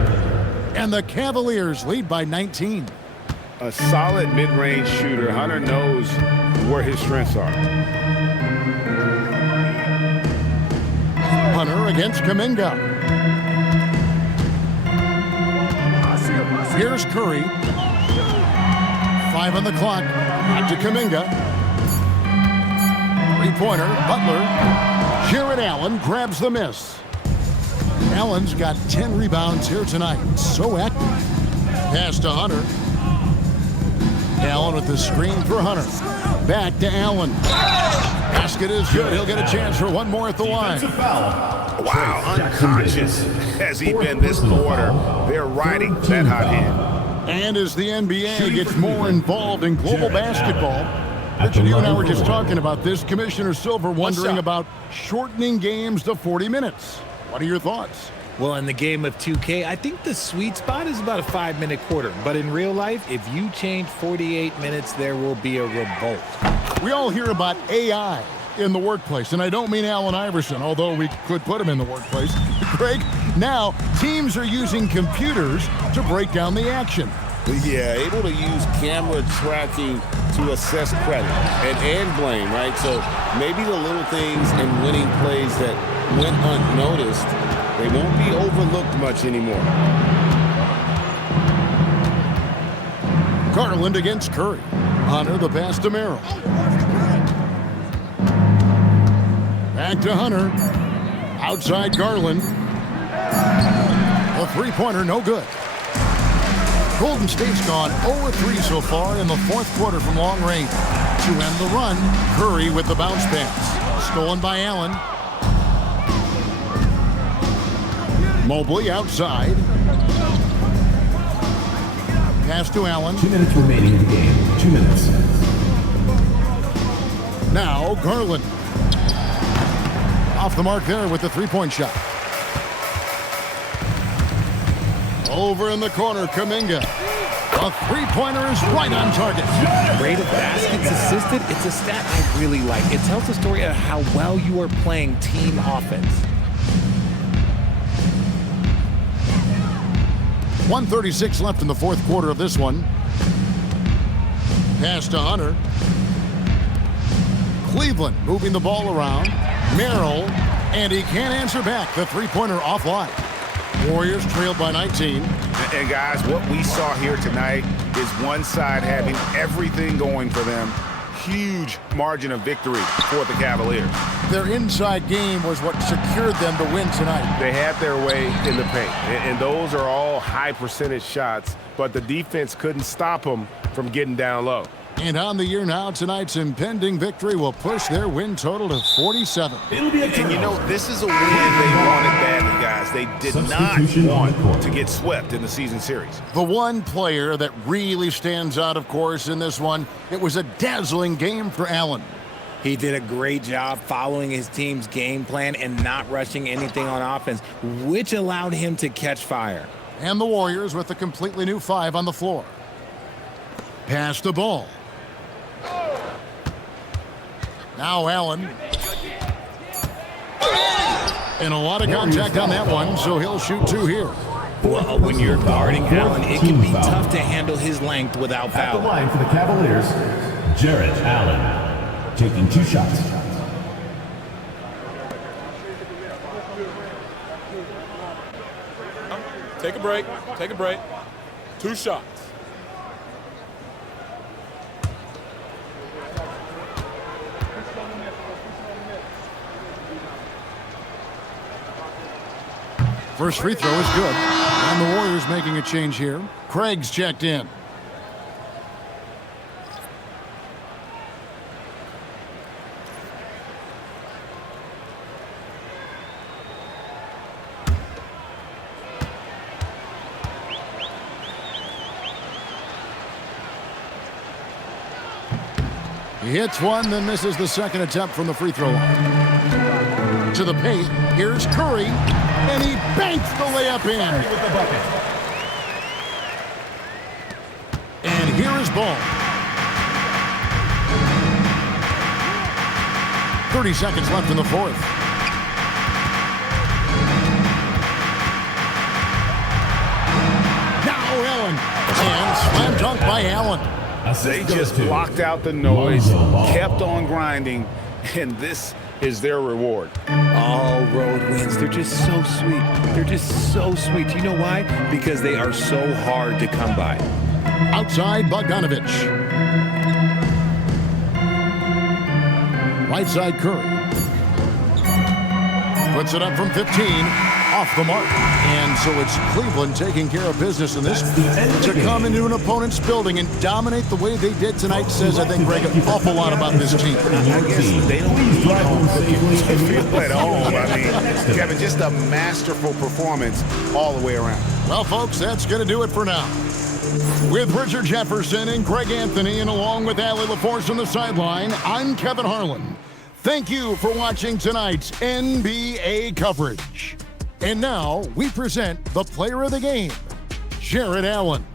And the Cavaliers lead by 19. A solid mid-range shooter. Hunter knows where his strengths are. Hunter against Kuminga. Here's Curry. 5 on the clock. Back to Kuminga. Three-pointer, Butler. Jared Allen grabs the miss. Allen's got 10 rebounds here tonight. So active. Pass to Hunter. Allen with the screen for Hunter. Back to Allen. Basket is good. He'll get a chance for one more at the line. Wow, unconscious has he been this quarter. They're riding that hot hand. And as the NBA gets more involved in global basketball, Richard, you and I were just talking about this. Commissioner Silver wondering about shortening games to 40 minutes. What are your thoughts? Well, in the game of 2K, I think the sweet spot is about a 5-minute quarter. But in real life, if you change 48 minutes, there will be a revolt. We all hear about AI in the workplace, and I don't mean Allen Iverson, although we could put him in the workplace. Greg, now teams are using computers to break down the action. Yeah, able to use camera tracking to assess credit and blame, right? So maybe the little things and winning plays that went unnoticed, they won't be overlooked much anymore. Garland against Curry. Hunter, the pass to Merrill. Back to Hunter. Outside Garland. A three-pointer, no good. Golden State's gone 0-3 so far in the fourth quarter from long range. To end the run, Curry with the bounce pass. Stolen by Allen. Mobley outside. Pass to Allen. 2 minutes remaining in the game. 2 minutes. Now Garland. Off the mark there with the three-point shot. Over in the corner, Kuminga. A three-pointer is right on target. Rate of baskets assisted, it's a stat I really like. It tells the story of how well you are playing team offense. 1:36 left in the fourth quarter of this one. Pass to Hunter. Cleveland moving the ball around. Merrill, and he can't answer back. The three-pointer offline. Warriors trailed by 19. And guys, what we saw here tonight is one side having everything going for them. Huge margin of victory for the Cavaliers. Their inside game was what secured them to win tonight. They had their way in the paint, and those are all high percentage shots, but the defense couldn't stop them from getting down low. And on the year now, tonight's impending victory will push their win total to 47. And you know, this is a win they wanted badly, guys. They did not want to get swept in the season series. The one player that really stands out, of course, in this one, it was a dazzling game for Allen. He did a great job following his team's game plan and not rushing anything on offense, which allowed him to catch fire. And the Warriors with a completely new 5 on the floor. Pass the ball. Now Allen. And a lot of contact on that one, so he'll shoot 2 here. Well, when you're guarding Allen, it can be tough to handle his length without foul. At the line for the Cavaliers, Jared Allen, taking 2 shots. Take a break. Take a break. 2 shots. First free throw is good. And the Warriors making a change here. Craig's checked in. He hits one, then misses the second attempt from the free throw line. To the paint, here's Curry, and he banks the layup in. And here is Ball. 30 seconds left in the fourth. Now Allen, and slam dunk by Allen. They just blocked out the noise, kept on grinding, and this is their reward. All road wins. They're just so sweet. They're just so sweet. You know why? Because they are so hard to come by. Outside, Bogdanovich. Right side Curry. Puts it up from 15. Off the mark. And so it's Cleveland taking care of business in this. To come into an opponent's building and dominate the way they did tonight says, I think, Greg, an awful lot about this team. I guess they don't need home to feel at home. I mean, Kevin, just a masterful performance all the way around. Well, folks, that's going to do it for now. With Richard Jefferson and Greg Anthony, and along with Allie LaForce on the sideline, I'm Kevin Harlan. Thank you for watching tonight's NBA coverage. And now we present the player of the game, Jared Allen.